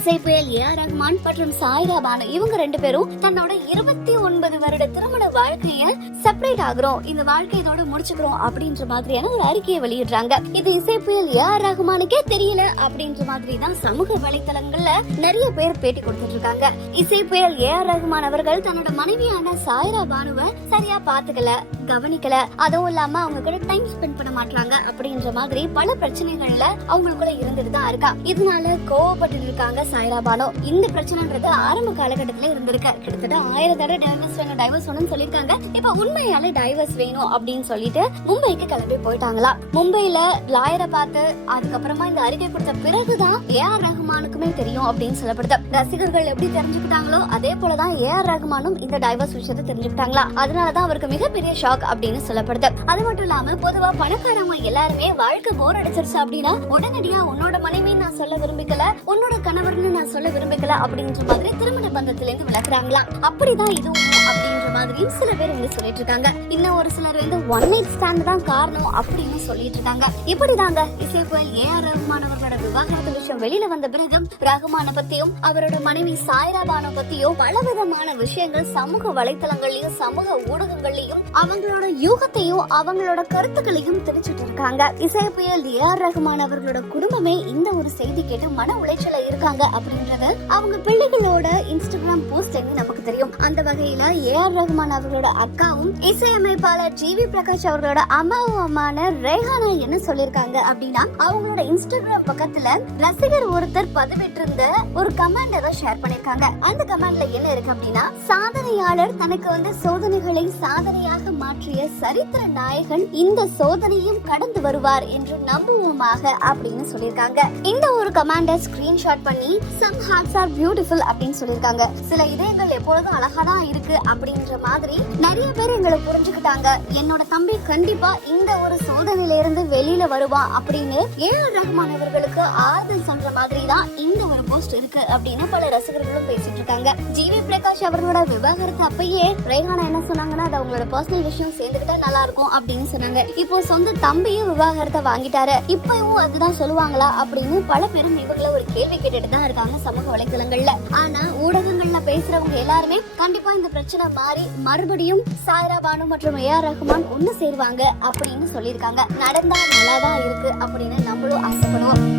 இசை புயல் ஏ.ஆர். ரஹ்மான் மற்றும் சாய்ரா பானு இவங்க 2 பேரும் தன்னோட 29 வருட திருமண வாழ்க்கைய செப்பரேட் ஆகுறோம், இந்த வாழ்க்கையை இதோட முடிச்சுக்கிறோம் அப்படின்ற மாதிரியான ஒரு அறிக்கையை வெளியிடுறாங்க. இது இசை புயல் ஏ.ஆர். ரஹ்மானுக்கே தெரியல அப்படின்ற மாதிரி தான் சமூக வலைத்தளங்கள்ல நிறைய பேர் பேட்டி கொடுத்துட்டு இருக்காங்க. இசை புயல் ஏ.ஆர். ரஹ்மான் அவர்கள் தன்னோட மனைவியான சாய்ரா பானுவை சரியா பாத்துக்கல, கவனிக்கல, அதுவும் இல்லாம அவங்க கூட டைம் ஸ்பெண்ட் பண்ண மாட்டாங்க அப்படின்ற மாதிரி பல பிரச்சனைகள்ல அவங்களுக்குள்ள இருந்துட்டு தான் இருக்கா. இதனால கோவப்பட்டு இருக்காங்க சாய்ரா பானு. இந்த பிரச்சனைன்றது ஆரம்ப காலகட்டத்துல இருந்திருக்கு. கிட்டத்தட்ட 1000 தடவை டைவர்ஸ் வேணும்னு சொல்லிருக்காங்க. இப்ப உண்மையால டைவர்ஸ் வேணும் அப்படின்னு சொல்லிட்டு மும்பைக்கு கிளம்பி போயிட்டாங்களா. மும்பைல லாயரை பார்த்து அதுக்கப்புறமா இந்த அறிக்கை கொடுத்த பிறகுதான் ஏ.ஆர். ரஹ்மானுக்குமே தெரியும் அப்படின்னு சொல்லப்படுது. ரசிகர்கள் எப்படி தெரிஞ்சுக்கிட்டாங்களோ அதே போலதான் ஏ.ஆர். ரஹ்மானும் இந்த டைவர்ஸ் விஷயத்தை தெரிஞ்சுக்கிட்டாங்களா. அதனாலதான் அவருக்கு மிகப்பெரிய ஷாக் அப்படின்னு சொல்லப்படுது. அது மட்டும் இல்லாம பொதுவா பணக்காரங்க எல்லாருமே வாழ்க்கை போர் அடிச்சிருச்சு அப்படின்னா உடனடியா உன்னோட மனைவி நான் சொல்ல விரும்பிக்கல, உன்னோட கணவர்னு நான் சொல்ல விரும்பிக்கல அப்படின்ற மாதிரி திருமண பந்தத்துல இருந்து விலகுறாங்களா. அப்படிதான் இதுவும் அப்படின்ற மாதிரியும் சில பேர் வந்து சொல்லிட்டு இருக்காங்க. இன்னும் ஒரு சிலர் வந்து ஒன் நைட் ஸ்டாண்ட் தான் காரணம் அப்படின்னு சொல்லிட்டு இருக்காங்க. இப்படிதாங்க இசை புயல் ஏ.ஆர். ரஹ்மான் அவர்களோட விவாகரத்து விஷயம் வெளியில வந்த பிறகு ரஹ்மான பத்தியும் அவரோட மனைவி சாய்ரா பானு பத்தியும் பலவிதமான விஷயங்கள் சமூக வலைத்தளங்கள்லயும் சமூக ஊடகங்கள்லயும் அவங்களோட யூகத்தையும் அவங்களோட கருத்துக்களையும் தெரிஞ்சுட்டு இருக்காங்க. இசை புயல் ஏ.ஆர். ரஹ்மான் அவர்களோட குடும்பமே இந்த ஒரு செய்தி கேட்டு மன உளைச்சல இருக்காங்க அப்படின்றது அவங்க பிள்ளைகளோட இன்ஸ்டாகிராம் போஸ்ட் நமக்கு தெரியும். அந்த வகையில ஏ.ஆர். ரஹ்மான் அவர்களோட அக்காவும் இசையமைப்பாளர் ஜி.வி. பிரகாஷ் அவர்களோட அம்மாவுமான ரேஹானா என்ன சொல்லிருக்காங்க அப்படின்னா, அவங்களோட இன்ஸ்டாகிராம் பக்கத்துல ரசிகர் ஒருத்தர் பதிவிட்டிருந்த ஒரு கமெண்ட் தான் ஷேர் பண்ணிருக்காங்க. அந்த கமெண்ட்ல என்ன இருக்கு அப்படின்னா, சாதனையாளர் தனக்கு வந்து சோதனைகளை சாதனையாக மாற்றிய சரித்திர நாயகன் இந்த சோதனையும் கடந்து வருவார் என்று நம்புவோமாக அப்படின்னு சொல்லிருக்காங்க. இந்த ஒரு கமெண்ட ஸ்கிரீன்ஷாட் பண்ணி some hearts are beautiful அப்படின்னு சொல்லிருக்காங்க. சில இதயங்கள் எப்பொழுதும் அழகா தான் இருக்கு அப்படின்ற மாதிரி நிறைய பேர் எங்களை புரிஞ்சுக்கிட்டாங்க. என்னோட தம்பி கண்டிப்பா இந்த ஒரு சோதனையில இருந்து வெளியில வருவான் அப்படின்னு ஏ.ஆர். ரஹ்மான் அவர்களுக்கு ஆறுதல் சொல்ற மாதிரி தான் இந்த ஒரு போஸ்ட் இருக்கு அப்படின்னு பல ரசிகர்களும் பேசிட்டு இருக்காங்க. ஜி.வி. பிரகாஷ் அவர்களோட விவாகரத்து அப்பயே ரேஹானா என்ன சொன்னாங்கன்னா, அது அவங்களோட பர்சனல் விஷயம் சேர்ந்துக்கிட்டா நல்லா இருக்கும் அப்படின்னு சொன்னாங்க. இப்போ சொந்த தம்பியும் விவாகரத்தை வாங்கிட்டாரு, இப்பவும் அதுதான் சொல்லுவாங்களா அப்படின்னு பல பேரும் இவங்கள ஒரு கேள்வி கேட்டுட்டு தான் இருக்காங்க சமூக வலைதளங்கள்ல. ஆனா ஊடகங்கள்ல பேசுறவங்க எல்லாருமே கண்டிப்பா இந்த பிரச்சனை மாறி மறுபடியும் சாய்ரா பானு மற்றும் ஏ.ஆர். ரஹ்மான் ஒண்ணு சேருவாங்க அப்படின்னு சொல்லியிருக்காங்க. நடந்தா நல்லாதான் இருக்கு அப்படின்னு நம்மளும் ஆசைப்படுவோம்.